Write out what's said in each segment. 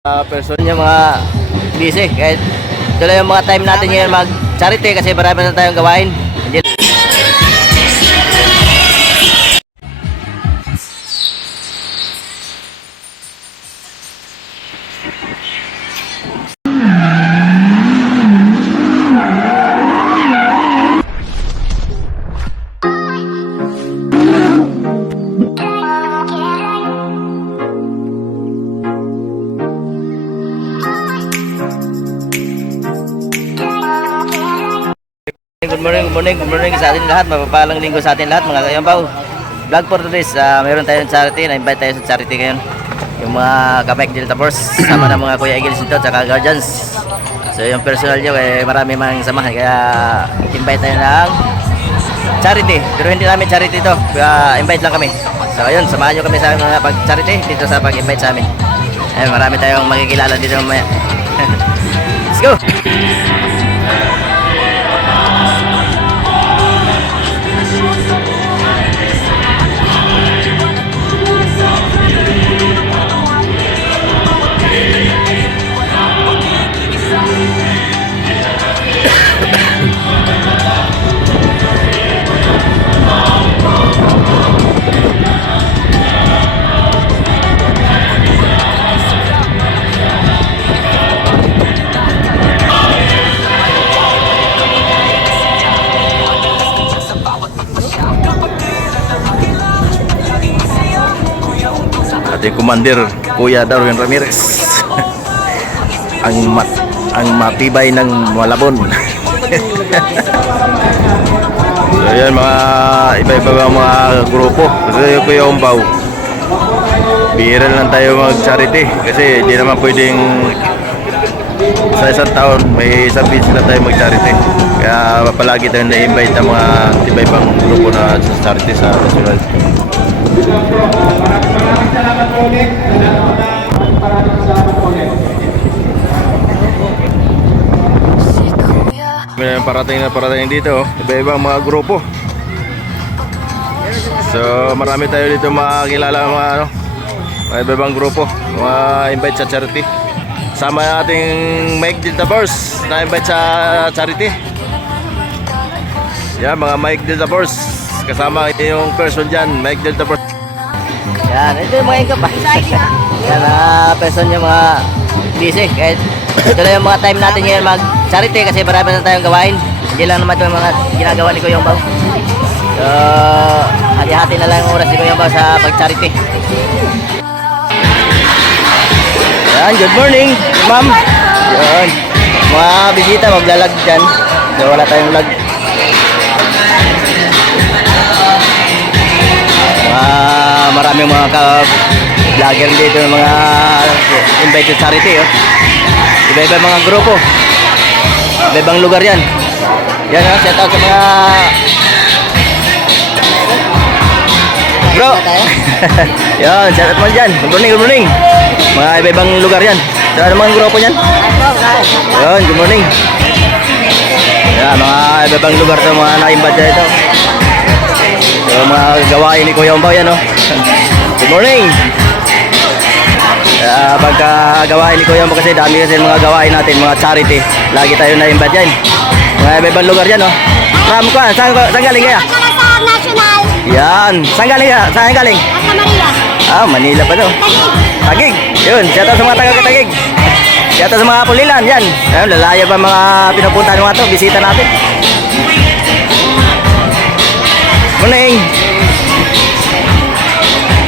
Person yung mga busy kahit ito lang yung mga time natin ngayon mag charity kasi marami na tayong gawain. Good morning sa atin lahat. Mapapalang linggo sa atin lahat mga kayambaw. Vlog for today. Mayroon tayong charity. Na-invite tayo sa charity ngayon. Yung mga Kamek Delta Force. Sama ng mga Kuya Eagles nito at saka Guardians. So yung personal nyo marami mang samahan. Kaya invite tayo ng charity. Pero hindi namin charity ito. Kaya invite lang kami. So ayun, samahan nyo kami sa mga pag-charity dito sa pag-invite sa amin. Ayun, marami tayong makikilala dito mamaya. Let's go! Ating commander Kuya Darwin Ramirez ang matibay ng Malabon. So yan mga iba-iba mga grupo. Kasi Kuya Umbaw, bihira lang tayo mag-charity kasi hindi naman pwedeng sa isang taon may isang visit na tayo mag-charity. Kaya palagi tayong na-invite ng mga iba-ibang grupo na sa charity sa national. Salamat po ulit. Maraming salamat po ulit. May parating dito, iba-ibang mga grupo. So marami tayo dito makakilala mga mga iba-ibang grupo, mga invite sa charity. Sama yung ating Mike Delta Force na invite sa charity. Yan, mga Mike Delta Force. Kasama yung person dyan, Mike Delta Force. Yan, ito yung mga ingkap. Yan, person yung mga busy. Kahit ito lang yung mga time natin ngayon mag charity kasi marami na tayong gawain. Hindi lang naman yung mga ginagawa ni Kuya Umbaw. So, hati-hati na lang yung oras ni Kuya Umbaw sa pag-charity. Yan, good morning, ma'am. Yan, mga bisita maglalag dyan. So, wala tayong lag. Maraming mga vlogger dito, mga invited charity. Iba-iba mga grupo. Iba-ibang lugar yan. Yan, shout out sa mga bro. Yan, shout out mo dyan. Good morning. Mga iba-ibang lugar yan. Saan mga grupo yan? Yan, good morning. Yan, mga iba-ibang lugar to, mga na-invite dyan ito. So, mga gawain ni Kuya Umbaw yan, no? Good morning. Pagka gawain ni Kuya Umbaw kasi dami kasi mga gawain natin, mga charity. Lagi tayo na-invite yan. Mga iba-ibang lugar yan, no? Ma'am, saan galing kaya? Sa National. Yan. Saan galing kaya? Saan galing? At Maria. Ah, Manila pa, no? Tagig. Yun, shout out sa mga taga-Tagig. Shout out sa mga Pulilan, yan. Ayun, lalayo pa mga pinupuntahan mga to, bisita natin. Morning.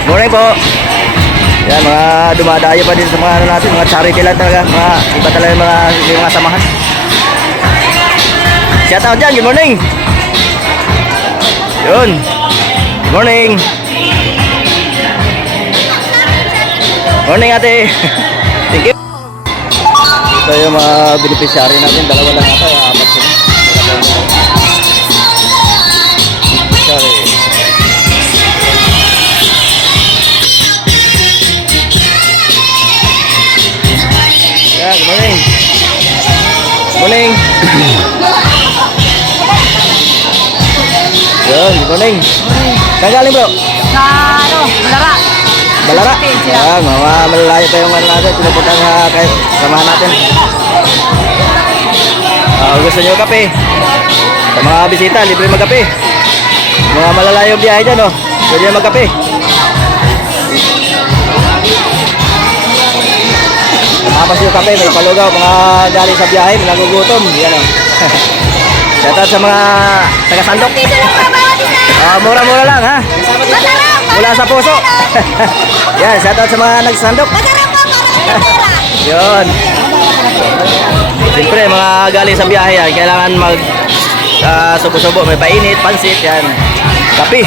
Morning po. Yan, mga dumadayo pa din sa mga ano natin, mga charity lang talaga, mga iba talaga mga samahan. Shout out dyan, good morning. Yun. Good morning. Morning ate. Thank you. Ito yung mga beneficiary natin, dalawa lang ata, apat sila. Sorry. Yeah, good morning. Morning. Yun, good morning. Saan galing bro? Sa Malara. Balara. Yan, mga malalayo pa yung ano natin. Pinupunta nga kayo. Samahan natin. Gusto nyo kape? Sa mga bisita, libre magkape. Mga malalayo biyahe dyan, oh. Pwede na magkape. Tapos yung kape, may palugaw. Mga galing sa biyahe, may nagugutom. Yan, oh. Shoutout sa mga taga-sandok. Mura-mura lang, ha? Mula sa puso. Yan, shoutout sa mga nagsandok. Yun. Siyempre, mga galing sa biyahe yan, kailangan mag subo-subo. May painit, pansit, yan. Kape.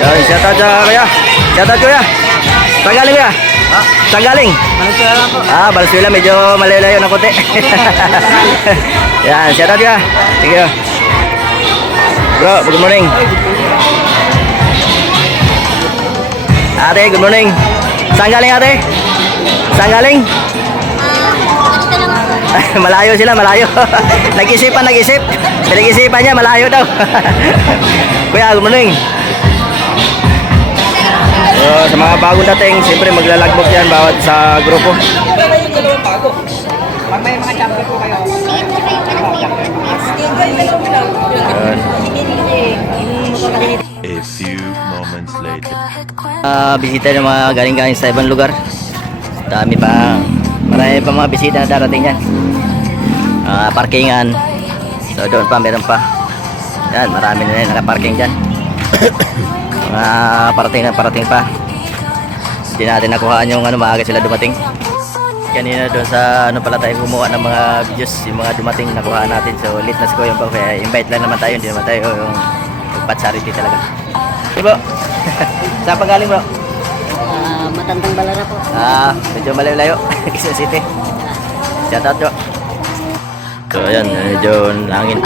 Yan, shoutout sa kuya. Shoutout kuya. Saan galing kuya? Saan galing? Valenzuela lang po. Valenzuela, medyo malayo-layo ng konti. Yan, shoutout kuya. Sige. Bro, good morning. Ate, good morning. Saan galing ate? Saan galing? Malayo sila, malayo. Nag-isip. Pinag-isipan niya, malayo daw. Kuya, good morning. So, sa mga bagong dating, siyempre maglalagbok yan bawat sa grupo. Pag may mga champion po kayo. A few moments later. Bisita ng mga galing-galing sa ibang lugar. Dami pa, marami pa mga bisita na darating yan. Parkingan. So doon pa, meron pa. Yan, marami na rin nakaparking dyan. Mga parating pa. Hindi natin nakuhaan yung maaga sila dumating. Kanina doon sa pala tayo kumuha ng mga videos, yung mga dumating nakuhaan natin. So late na si Kuya pa, kaya invite lang naman tayo. Hindi naman tayo yung patcharity talaga. Hey bro, saan pa galing bro? Matandang Balara po. Medyo malayo-layo. Quezon City. Shoutout bro. So ayan, medyo langin.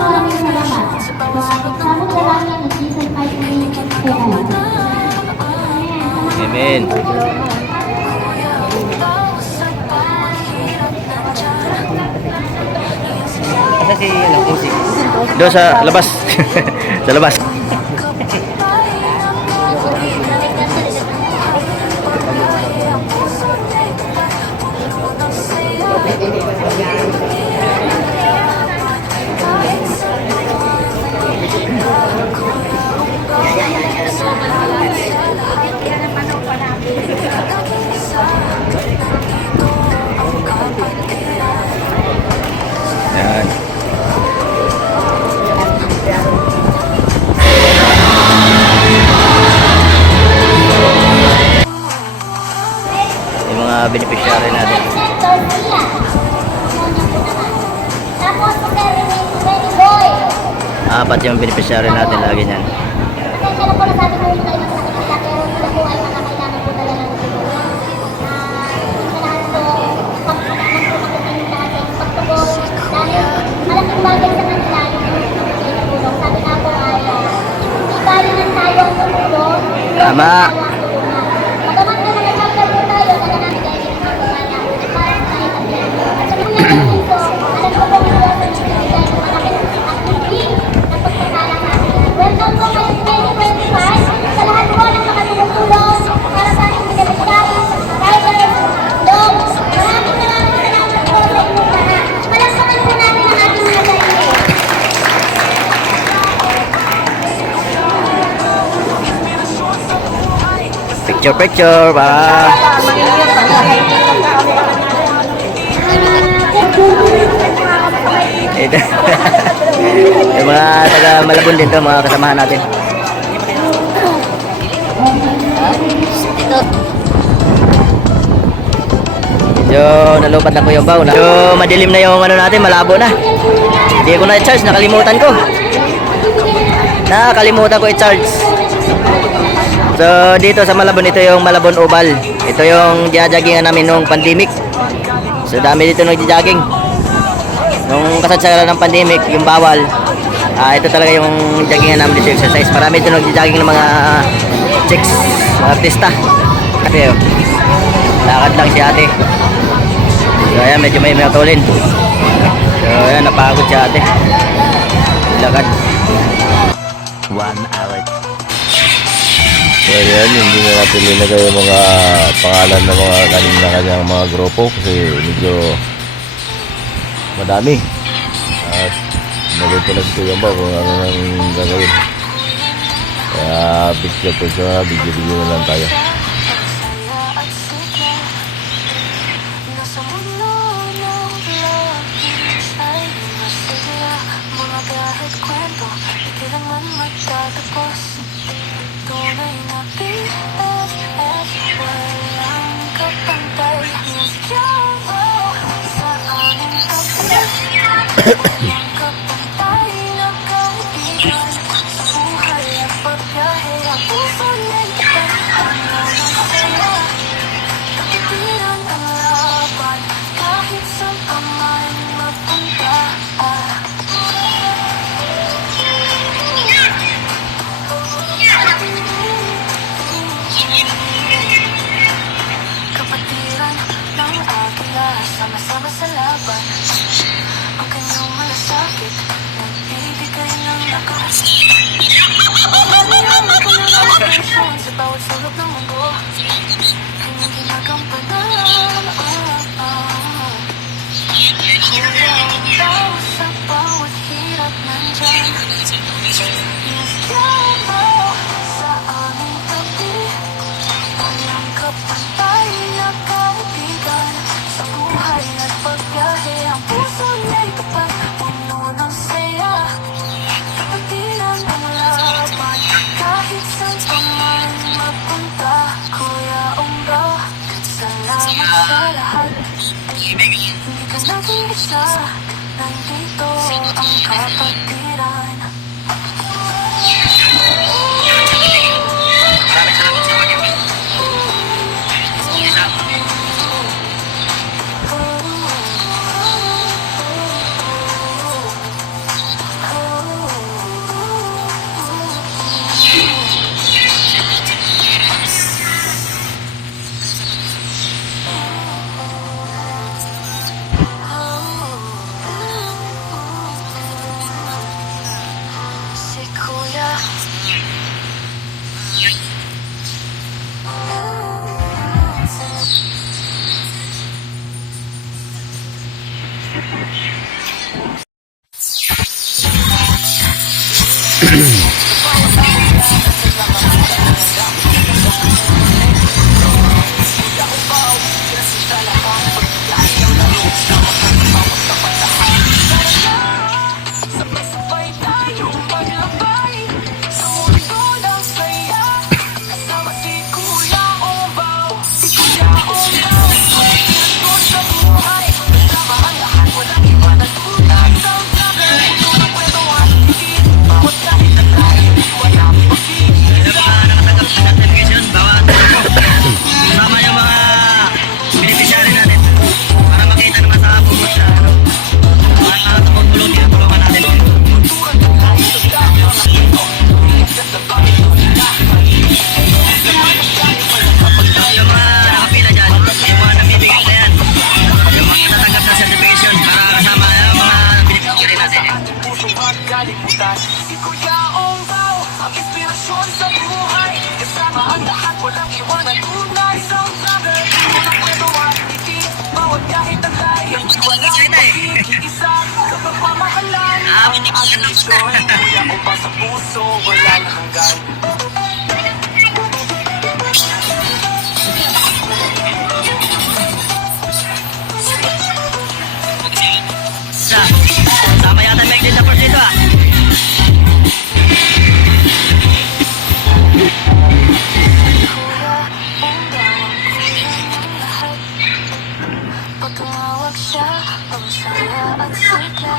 Maraming salamat. Sama sa langit ng season 5 Amen. Asa si Langkusik? Doon sa labas. Sa labas. Yan. Yung mga beneficiary natin. Tapos po Benny Boy. Apat yung beneficiary natin lagi niyan. Pasensya na po na sabi ko yung kayo sa kanila, pero sila po ay nakakailangan po talaga ng tulong. Kailangan po, pagkakanan po nakutin natin yung pagtubol. Dahil malaking bagay sa kanila yung tinutulong. Sabi nga po ay, hindi bali ng tayo ang tumulong. Tama. Magaman na nag-champion po tayo, na namin kayo yung mga kumaya. Parang tayo kasi. At sa mga natin po, alam ko po yung iwasan yung bigay ng malaking activity na pagkakala sa atin. Welcome po kayo sa 2025 sa lahat po ng makatulong-tulong para sa ating pinagkakaroon, riders, dogs. Maraming salamat po sa inyong lahat. Palakpakan po natin ang ating mga sarili. Picture para ito. Yung mga taga Malabon din to, mga kasamahan natin. Medyo nalupat na ko yung baw. Medyo madilim na yung natin, malabo na. Hindi ko na i-charge, nakalimutan ko. Nakalimutan ko i-charge. So dito sa Malabon, ito yung Malabon Oval. Ito yung jajaggingan namin nung pandemic. So dami dito nagja-jogging. Nung kasagsagan ng pandemic, yung bawal, Ito talaga yung joggingan namin dito, exercise. Marami dito nag-jogging ng mga chicks, mga artista. Ate, oh. Lakad lang si ate. So ayan, medyo may matulin. So ayan, napagod si ate. Lakad. 1 hour. So ayan, hindi na natin nilagay yung mga pangalan ng mga kanyang mga grupo kasi medyo madami. At nalito na si Kuya Bao kung ano nang gagawin. Kaya picture video na lang tayo. Nasa mundo ng lagis ay masigla. Mga kahit kwento, di kailanman magtatapos. Tunay na BFF, walang kapantay. Music yung sa aming tabi. Walang kapantay na kaibigan. Sa buhay at pagbiyahe, ang puso niya'y kita. Ang masaya. Kapitiran ang laban, kahit saan pa man magpunta. Kapatiran ng agila, sama-sama sa laban. Ang kanyang malasakit, nagbibigay ng lakas. Ang kanyang atensyon sa bawat sulok ng mundo. Kanyang ginagampanan. Kulang daw sa bawat hirap nandyan. Yan mo sa aming tabi. Walang kapantay na kaibigan. Sa buhay at pagbiyahe, ang puso niya'y tapat. Puno ng saya. Kapatiran ang laban, kahit saan pa man magpunta. Kuya Umbro, salamat sa lahat. Hindi ka nag-iisa, nandito ang kapatiran. Si Kuya sabay tayong maglakbay sa mundo ng saya. Kasama si Kuya Umbao, si Kuya Umbao. Pagkakasyon sa buhay, kasama ang lahat, walang iba na tulad. Sa vlogger, puno ng kwentuhan, higit bawat kahit na tayo, walang pag-iisa. Notification, bawat kasama yung mga beneficiary natin para makita naman sa bukod sa mga tumutulong, tinutulungan natin. Yung mga nakapila dyan, yung mga namibigay na yan, yung mga natanggap na certification para kasama yung mga beneficiary natin. Pusong magkalimutan, si Kuya Umbao, ang inspirasyon sa buhay. Kasama ang lahat, walang iwanan tunay. Sa vlogger, puno ng kwentuhan, higit bawat kahit ang layo. Walang pag-iisa, kapagmamahalan ang ating misyon. Kuya Umbao sa puso, walang hanggan. Sama yata may dito por dito ah. Kuya Umbao, kuya ng lahat. Pag tumawag siya, ang saya at sigla.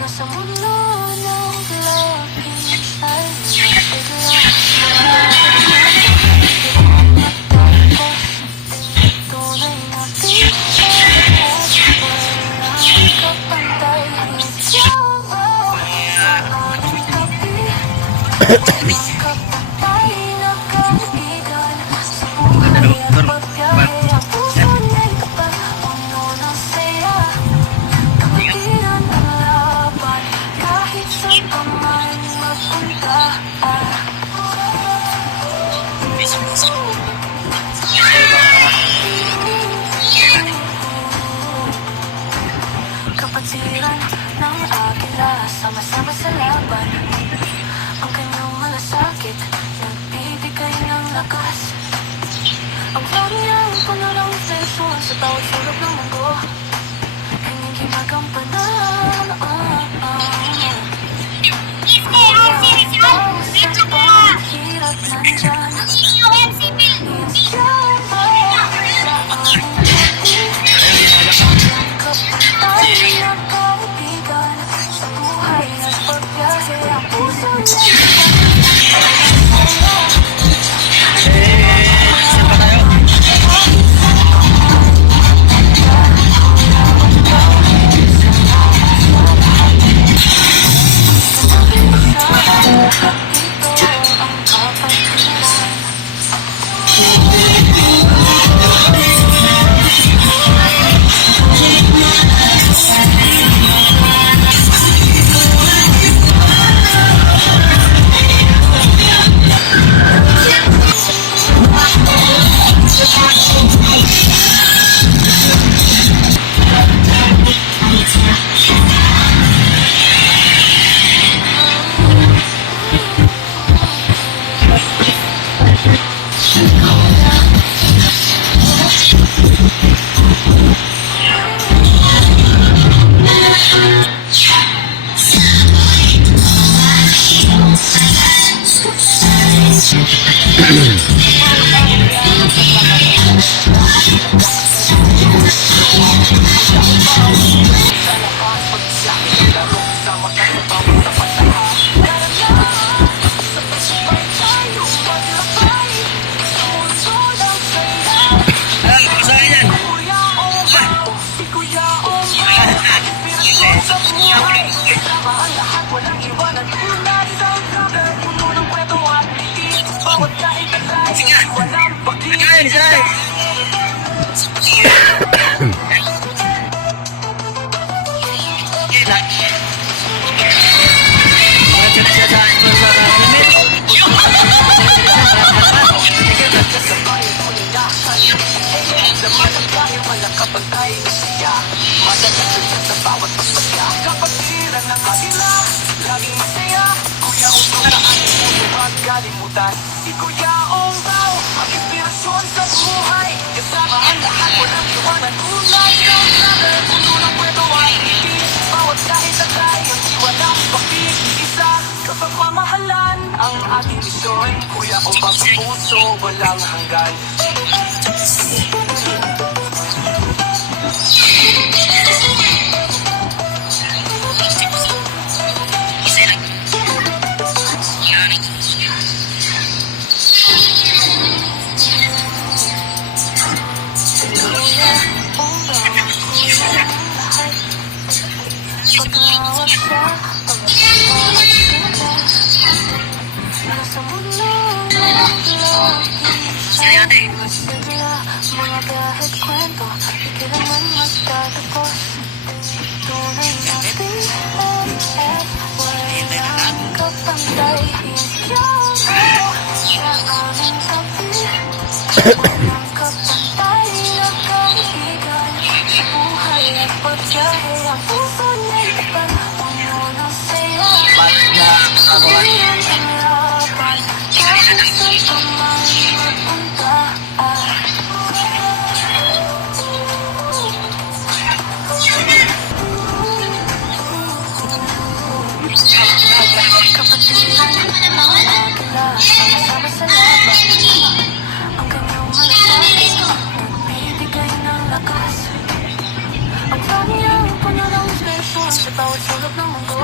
Nasa mundo ng lagis ay masigla. Tunay na BFF, walang kapantay. Music yung kanyang ginagampanan. Bawat hirap nandyan, kapatay na kaibigan sa buhay at pagbiyahe ang puso niya. Kalimutan si Kuya Ongbaw, ang inspirasyon sa buhay. Kasama ang lahat, walang iwanan. Kulay ng laban, puno ng kwento at ibig. Bawat kahit na tayo, di walang pakikisa. Kapagmamahalan ang ating misyon. Kuya Ongbaw sa puso, walang hanggan. Mga kahit kwento, di kailanman magtatapos. Tunay na BFF, walang kapantay. Ikaw sa aming tabi, walang kapantay na kaibigan. Sa buhay at pagbiyahe, ang puso niya'y tapan. Puno ng saya, pagbiyan ang laban. Kahit saan pa man magpunta. Kapatiran ng agila, sama-sama sa laban. Ang kanyang malasakit, nagbibigay ng lakas. Ang kanyang punalang inspirasyon sa bawat sulok ng mundo.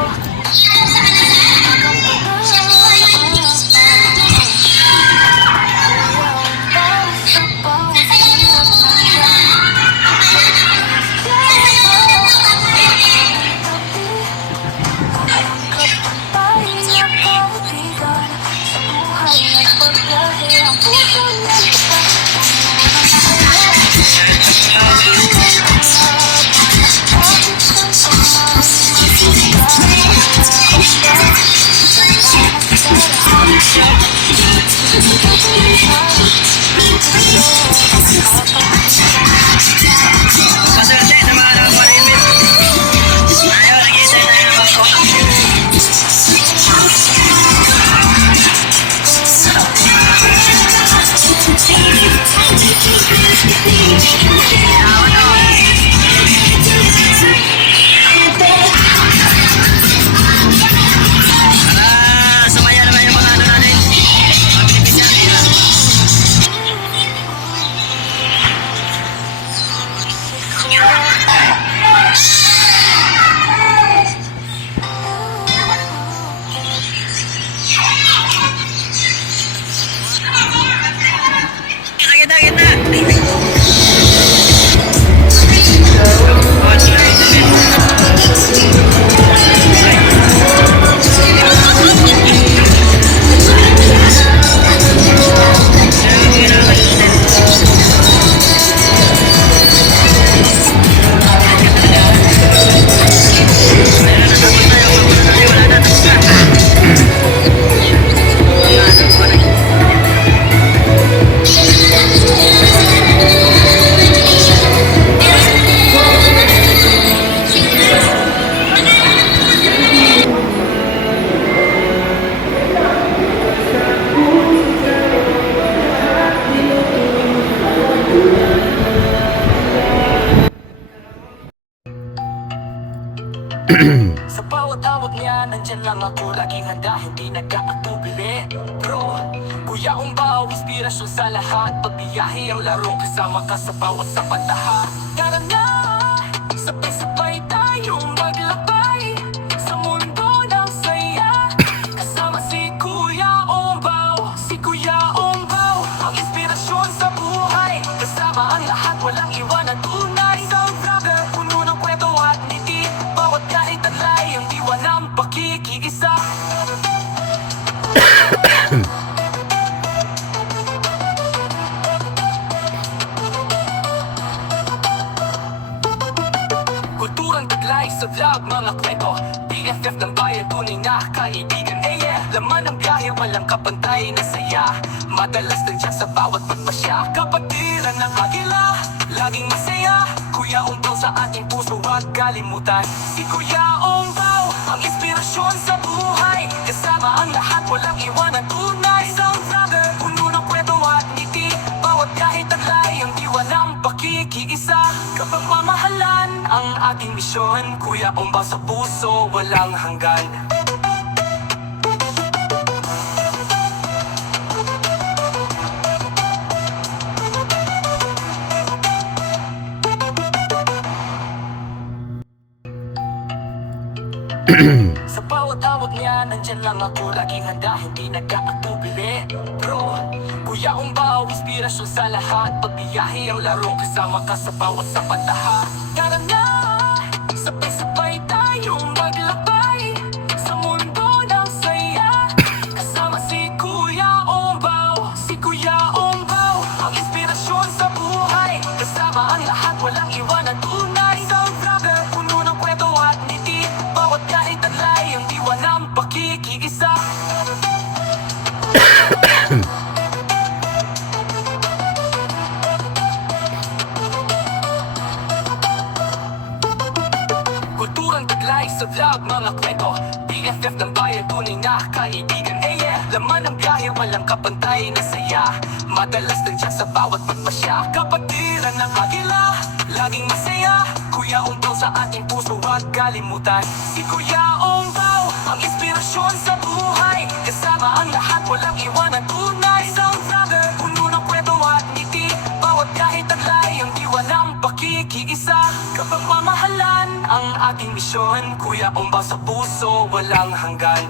bawat hawak niya, nandyan lang ako, laging handa, hindi nagkakatubili. Bro, Kuya Umbaw, inspirasyon sa lahat. Pagbiyahe ang laro, kasama ka sa bawat sapantaha. Tara na, sabay-sabay tayong maglakbay sa mundo ng saya. Kasama si Kuya Umbaw, si Kuya Umbaw, ang inspirasyon sa buhay. Kasama ang lahat, walang iwanan tunay. Sound brother, puno ng kwento at ngiti. Bawat kahit alay, ang diwa ng pakikisa. Kulturang taglay sa vlog, mga kwento. BFF ng bayan, tunay na kaibigan. Yeah, laman ng biyahe, walang kapantay na saya. Madalas nandiyan sa bawat pagpasya. Kapatiran ng agila, laging masaya. Kuya Umbaw sa ating puso, wag kalimutan. Si Kuya Umbaw, ang inspirasyon sa buhay. Kasama ang lahat, walang iwanan tunay. Sound brother, puno ng kwento at ngiti. Bawat kahit taglay, ang diwa ng pakikiisa. Kapag mamahalan ang ating misyon, Kuya Umbaw sa puso, walang hanggan. Sa bawat hawak niya, nandyan lang ako, laging handa, hindi nagkakatubili. Bro, Kuya Umbaw, inspirasyon sa lahat. Pagbiyahe ang laro, kasama ka sa bawat sapantaha. Tara na, sabay-sabay tayong maglakbay sa mundo ng saya. Kasama si Kuya Umbaw, si Kuya Umbaw, ang inspirasyon sa buhay. Kasama ang lahat, walang iwanan tunay. Sound brother, puno ng kwento at ngiti. Bawat kahit alay, ang diwa ng pakikisa. Kulturang taglay sa vlog, mga kwento. BFF ng bayan, tunay na kaibigan. Yeah, laman ng biyahe, walang kapantay na saya. Madalas nandiyan sa bawat pagpasya. Kapatiran ng agila, laging masaya. Kuya Umbaw sa ating puso, wag kalimutan. Si Kuya Umbaw, ang inspirasyon sa buhay. Kasama ang lahat, walang iwanan tunay. Sound brother, puno ng kwento at ngiti. Bawat kahit taglay, ang diwa ng pakikiisa. Kapag mamahalan ang ating misyon, Kuya Umbaw sa puso, walang hanggan.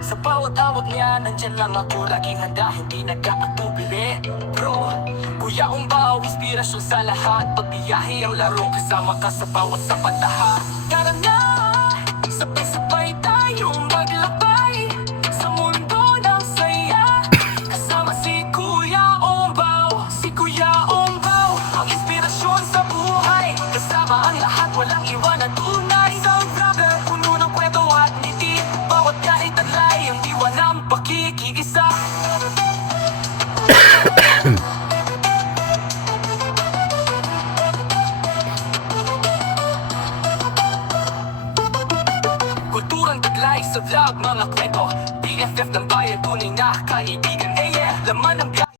Sa bawat hawak niya, nandyan lang ako, laging handa, hindi nagkakatubili. Bro, Kuya Umbaw, inspirasyon sa lahat. Pagbiyahe ang laro, kasama ka sa bawat sapantaha. Tara na,